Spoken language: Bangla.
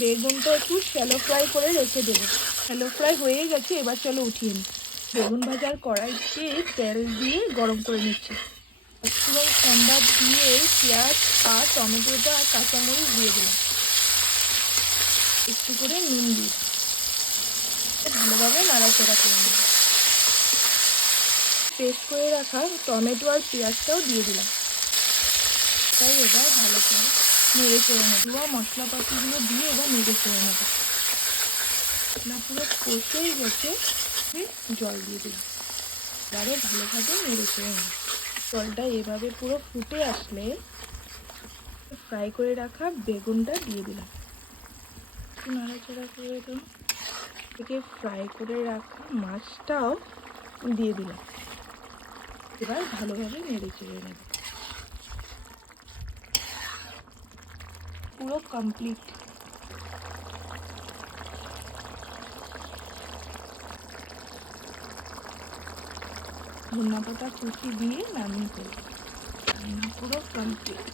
বেগুনটা একটু শ্যালো ফ্রাই করে রেখে দেবো। শ্যালো ফ্রাই হয়ে গেছে, এবার চলো উঠিয়ে নিই। বেগুন ভাজার কড়াইতে তেল দিয়ে গরম করে নিচ্ছি। পাঁচফোড়ন সম্বাদ দিয়ে পেঁয়াজ আর টমেটোটা আর কাঁচামরিচ দিয়ে দিলাম। একটু করে নুন দিয়ে ভালোভাবে নাড়াচাড়া করে নেব। পেস্ট করে রাখা টমেটো আর পেঁয়াজটাও দিয়ে দিলাম। তাই এবার ভালো করে নেড়ে চেড়ে নেব। মশলাপাতিগুলো দিয়ে এবার নেড়ে চেড়ে নেব। না পুরো কষেই গেছে, জল দিয়ে দিলাম। এবারে ভালোভাবে নেড়ে চেড়ে নেব। জলটা এভাবে পুরো ফুটে আসলে ফ্রাই করে রাখা বেগুনটা দিয়ে দিলাম। একটু নাড়াচাড়া করে দেব। থেকে ফ্রাই করে রাখা মাছটাও দিয়ে দিলাম। এবার ভালোভাবে নেড়ে চেড়ে নেব। পুরো কমপ্লিট। ধনেপাতা কুচি দিয়ে নামিয়ে ফেলব। রান্না পুরো কমপ্লিট।